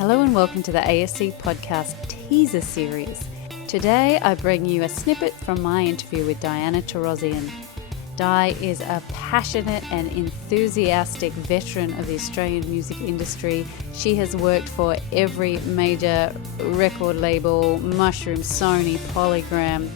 Hello and welcome to the ASC podcast teaser series. Today I bring you a snippet from my interview with Diana Torossian. Di is a passionate and enthusiastic veteran of the Australian music industry. She has worked for every major record label, Mushroom, Sony, Polygram,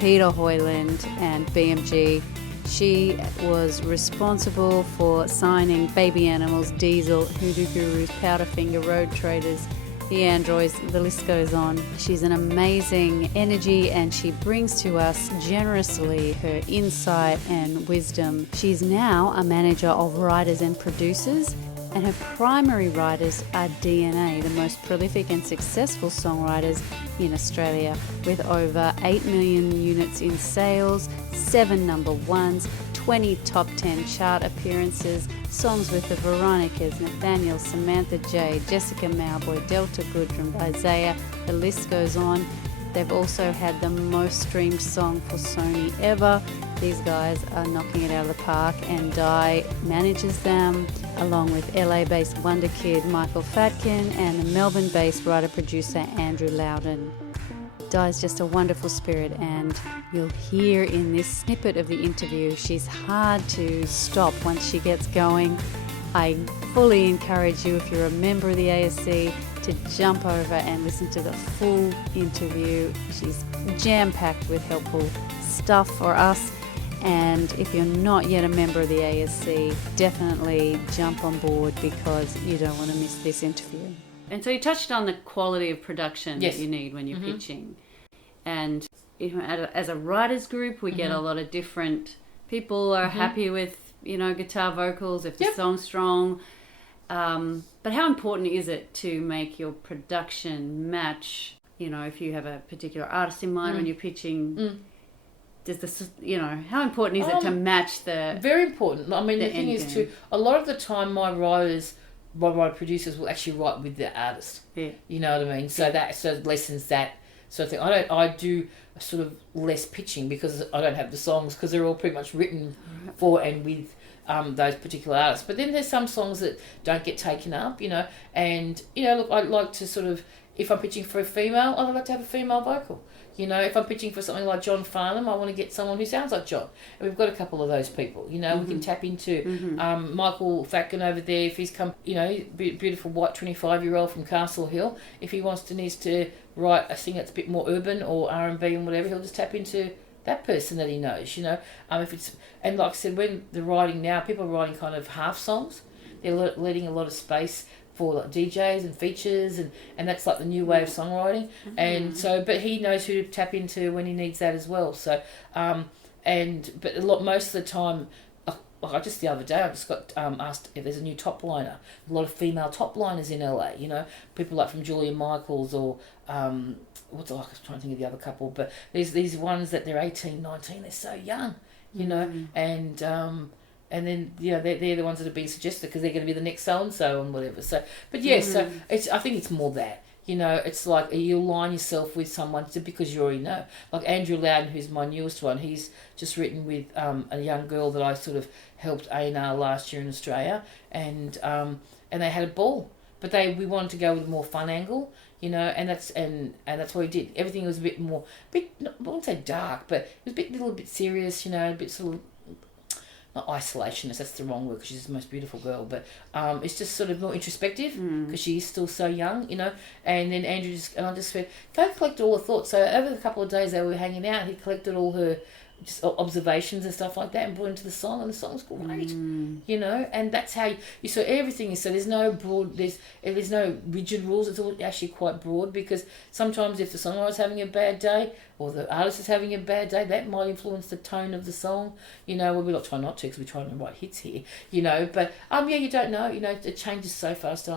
Peter Hoyland and BMG. She was responsible for signing Baby Animals, Diesel, Hoodoo Gurus, Powderfinger, Road Traders, The Androids, the list goes on. She's an amazing energy and she brings to us generously her insight and wisdom. She's now a manager of writers and producers, and her primary writers are DNA, the most prolific and successful songwriters in Australia, with over 8 million units in sales, 7 number ones, 20 top 10 chart appearances, songs with the Veronicas, Nathaniel, Samantha J, Jessica Mauboy, Delta Goodrum, Isaiah, the list goes on. They've also had the most streamed song for Sony ever. These guys are knocking it out of the park, and Di manages them along with LA-based wonder kid Michael Fatkin and the Melbourne-based writer-producer Andrew Loudon. Di's just a wonderful spirit, and you'll hear in this snippet of the interview she's hard to stop once she gets going. I fully encourage you, if you're a member of the ASC, to jump over and listen to the full interview. She's jam-packed with helpful stuff for us. And if you're not yet a member of the ASC, definitely jump on board because you don't want to miss this interview. And so you touched on the quality of production that you need when you're pitching. And as a writers group, we get a lot of different people are happy with, guitar vocals, if the song's strong. But how important is it to make your production match, if you have a particular artist in mind when you're pitching? Does this, how important is it to match the... Very important. I mean, the thing is too, a lot of the time my writer producers will actually write with the artist. Yeah. You know what I mean? So that sort of lessens that sort of thing. I do sort of less pitching because I don't have the songs, because they're all pretty much written for and with those particular artists. But then there's some songs that don't get taken up, and, look, I'd like to sort of, if I'm pitching for a female, I'd like to have a female vocal. If I'm pitching for something like John Farnham, I want to get someone who sounds like John. And we've got a couple of those people. We can tap into Michael Fatkin over there. If he's come, beautiful white 25-year-old from Castle Hill. If he needs to write a thing that's a bit more urban or R&B and whatever, he'll just tap into that person that he knows. If it's, and like I said, when they're writing now, people are writing kind of half songs. They're letting a lot of space for like DJs and features, and that's like the new way of songwriting. And so, but he knows who to tap into when he needs that as well. So, most of the time, like just the other day, I just got asked if there's a new top liner. A lot of female top liners in LA. People like from Julia Michaels or I was trying to think of the other couple, but there's these ones that they're 18, 19, they're so young, and then they're the ones that are being suggested because they're going to be the next so and so and whatever. So, but so I think it's more that. It's like you align yourself with someone because you already know. Like Andrew Loudon, who's my newest one, he's just written with a young girl that I sort of helped A&R last year in Australia, and they had a ball. But we wanted to go with a more fun angle, and that's what we did. Everything was a bit more, I wouldn't say dark, but it was a little bit serious, a bit sort of, not isolationist, that's the wrong word because she's the most beautiful girl, but it's just sort of more introspective because she's still so young, and then Andrew I just went, go collect all her thoughts. So over the couple of days they were hanging out, he collected all her just observations and stuff like that and put into the song, and the song's great, and that's how you so everything is, so there's no broad, there's no rigid rules. It's all actually quite broad, because sometimes if the songwriter's having a bad day or the artist is having a bad day, that might influence the tone of the song, well, we're not trying not to because we're trying to write hits here, but you don't know, it changes so fast,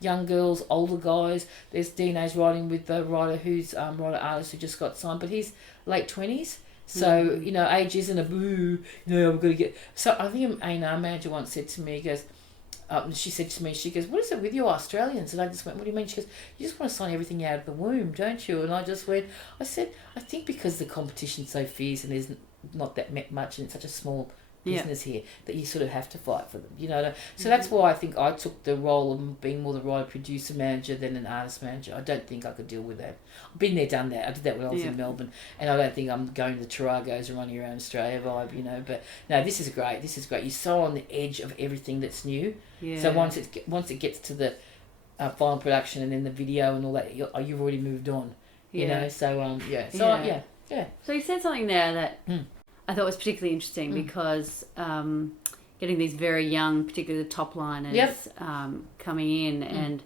young girls, older guys. There's DNA's writing with the writer who's writer artist who just got signed, but he's late 20s. So, age isn't a boo, we've got to get... So I think an A&R manager once said to me, he goes, she said to me, what is it with you Australians? And I just went, what do you mean? She goes, you just want to sign everything out of the womb, don't you? And I said, I think because the competition's so fierce and there's not that much and it's such a small business here that you sort of have to fight for them, you know. So that's why I think I took the role of being more the writer, producer, manager than an artist manager. I don't think I could deal with that. I've been there, done that. I did that when I was in Melbourne, and I don't think I'm going to the Taragos and running around Australia vibe, you know. But no, this is great. This is great. You're so on the edge of everything that's new. Yeah. So once it gets to the final production and then the video and all that, you've already moved on, you know. So So you said something there that I thought was particularly interesting because getting these very young, particularly the top liners, coming in, and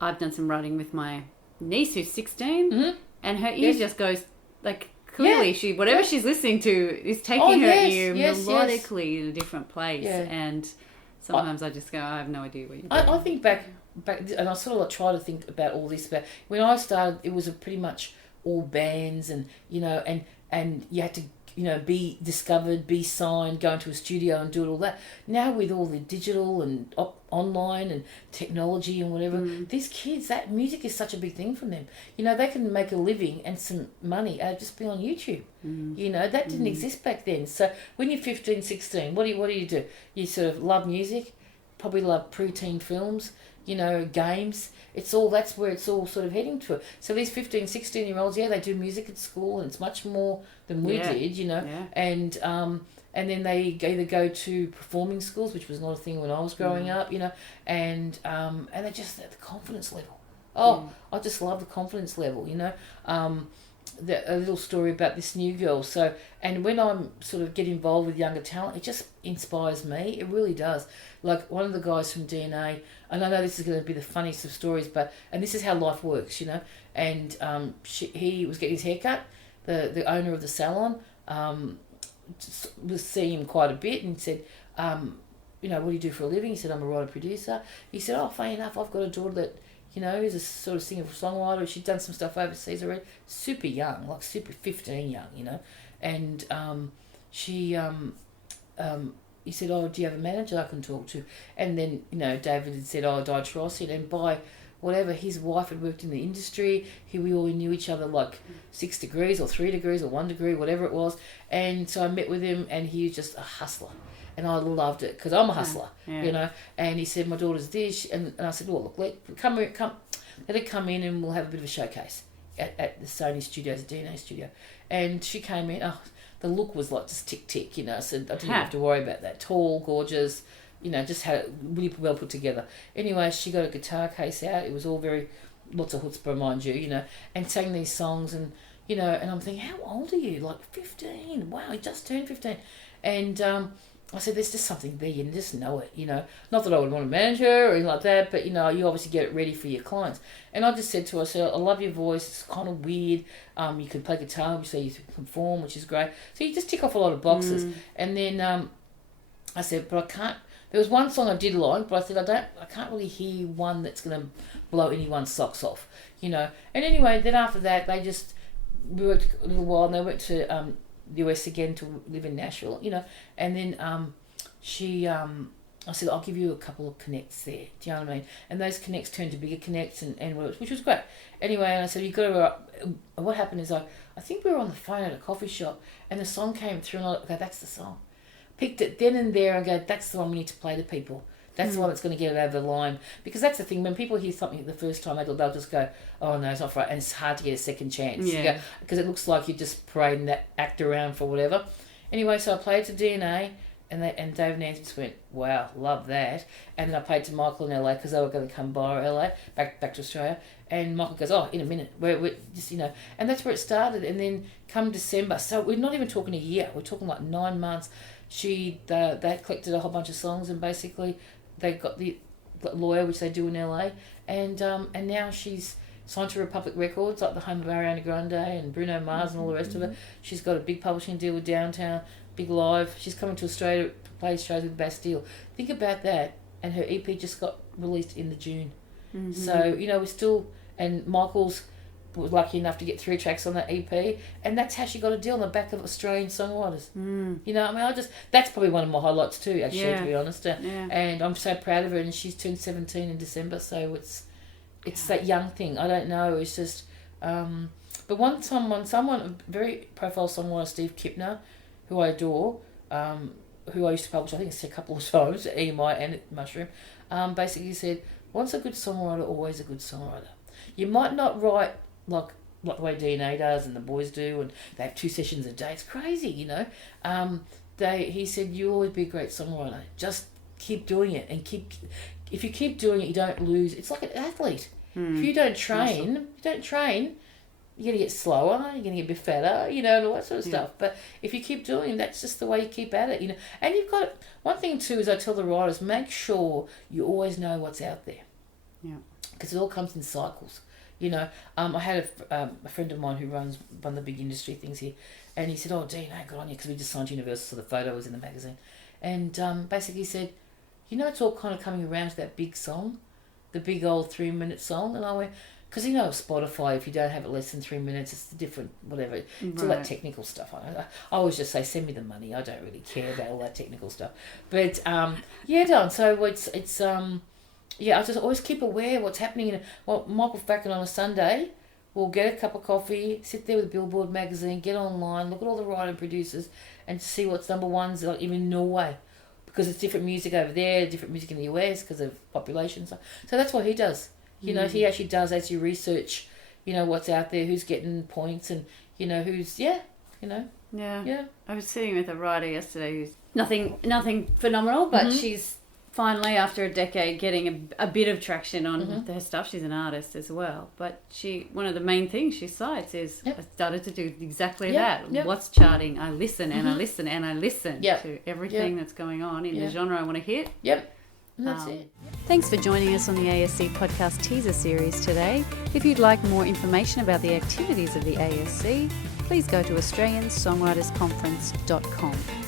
I've done some writing with my niece who's 16, and her ear just goes like clearly whatever she's listening to is taking her ear melodically in a different place, and sometimes I just go, I have no idea what you're doing. I think back, and I sort of like try to think about all this. About when I started, it was pretty much all bands, and you know, and you had to, you know, be discovered, be signed, go into a studio and do it all that. Now with all the digital and online and technology and whatever, these kids, that music is such a big thing for them. You know, they can make a living and some money just be on YouTube. You know, that didn't exist back then. So when you're 15, 16, what do you do? You sort of love music, probably love preteen films, you know, games. That's where it's all sort of heading to. So these 15, 16-year-olds, they do music at school, and it's much more than we did, you know. And then they either go to performing schools, which was not a thing when I was growing up, you know, and they just, the confidence level. I just love the confidence level, you know. A little story about this new girl. So, and when I'm sort of get involved with younger talent, it just inspires me. It really does. Like one of the guys from DNA, and I know this is going to be the funniest of stories, and this is how life works, you know. And he was getting his hair cut. The owner of the salon was seeing him quite a bit and said, you know, what do you do for a living? He said, I'm a writer producer. He said, funny enough, I've got a daughter that, you know, is a sort of singer-songwriter. She'd done some stuff overseas already. Super young, like super 15 young, you know. And he said, do you have a manager I can talk to? And then, you know, David had said, I died Torossian. And by whatever, his wife had worked in the industry. We all knew each other like 6 degrees or 3 degrees or 1 degree, whatever it was. And so I met with him, and he was just a hustler. And I loved it because I'm a hustler, you know. And he said, my daughter's this. And I said, well, look, let her come in and we'll have a bit of a showcase at the Sony studios, the DNA studio. And she came in. The look was like just tick, you know. So I didn't have to worry about that. Tall, gorgeous, you know, just had it really well put together. Anyway, she got a guitar case out. It was all lots of chutzpah, mind you, you know, and sang these songs. And, you know, and I'm thinking, how old are you? Like 15. Wow, he just turned 15. And I said, there's just something there, you just know it, you know. Not that I would want to manage her or anything like that, but, you know, you obviously get it ready for your clients. And I just said to her, I said, I love your voice, it's kind of weird. You can play guitar, so you can perform, which is great. So you just tick off a lot of boxes. And then I said, but I can't, there was one song I did like, but I said, I can't really hear one that's going to blow anyone's socks off, you know. And anyway, then after that, we worked a little while, and they went to the US again to live in Nashville, you know, and then I said, I'll give you a couple of connects there, do you know what I mean? And those connects turned to bigger connects, which was great. Anyway, and I said, what happened is I think we were on the phone at a coffee shop, and the song came through, and I go, that's the song. Picked it then and there and go, that's the one we need to play to people. That's the one that's going to get it over the line. Because that's the thing, when people hear something the first time, they'll just go, oh no, it's not right. And it's hard to get a second chance. Yeah. Because it looks like you're just parading that act around for whatever. Anyway, so I played to DNA, and David and Nancy just went, wow, love that. And then I played to Michael in LA because they were going to come by LA, back to Australia. And Michael goes, in a minute. We're just, you know. And that's where it started. And then come December, so we're not even talking a year. We're talking like 9 months. They collected a whole bunch of songs, and basically they got the lawyer, which they do in LA, and now she's signed to Republic Records, like the home of Ariana Grande and Bruno Mars and all the rest of it. She's got a big publishing deal with Downtown, big live. She's coming to Australia to play shows with Bastille. Think about that. And her EP just got released in the June. So, you know, we're still, and Michael's was lucky enough to get 3 tracks on that EP, and that's how she got a deal on the back of Australian Songwriters. You know, I mean, that's probably one of my highlights too, actually, to be honest. And I'm so proud of her, and she's turned 17 in December, so it's that young thing. I don't know, it's just, but someone, a very profile songwriter, Steve Kipner, who I adore, who I used to publish, I think it's a couple of times, at EMI and at Mushroom, basically said, once a good songwriter, always a good songwriter. You might not write like the way DNA does and the boys do, and they have 2 sessions a day. It's crazy, you know. He said, you'll always be a great songwriter. Just keep doing it, and if you keep doing it, you don't lose. It's like an athlete. If you don't train, you're going to get slower, you're going to get a bit fatter, you know, and all that sort of stuff. But if you keep doing it, that's just the way you keep at it, you know. And you've got, one thing too is I tell the writers, make sure you always know what's out there. Yeah. Because it all comes in cycles, you know. I had a friend of mine who runs one of the big industry things here, and he said, oh, Dean, hey, good on you, because we just signed to Universal, so the photo was in the magazine. And basically said, you know, it's all kind of coming around to that big song, the big old 3-minute song. And I went, because you know Spotify, if you don't have it less than 3 minutes, it's different, whatever. It's all that technical stuff. I always just say, send me the money. I don't really care about all that technical stuff. But yeah, Don. So it's I just always keep aware of what's happening. Well, Michael Facken on a Sunday will get a cup of coffee, sit there with Billboard magazine, get online, look at all the writing producers, and see what's number ones, like even in Norway, because it's different music over there, different music in the US because of population. So that's what he does. You know, he actually does as you research, you know, what's out there, who's getting points, and, you know, who's, you know. Yeah. I was sitting with a writer yesterday who's nothing phenomenal, but she's finally, after a decade, getting a bit of traction on her stuff. She's an artist as well. But one of the main things she cites is, I started to do exactly that. What's charting? I listen and I listen and I listen to everything that's going on in the genre I want to hit. And that's it. Thanks for joining us on the ASC podcast teaser series today. If you'd like more information about the activities of the ASC, please go to AustraliansSongwritersConference.com.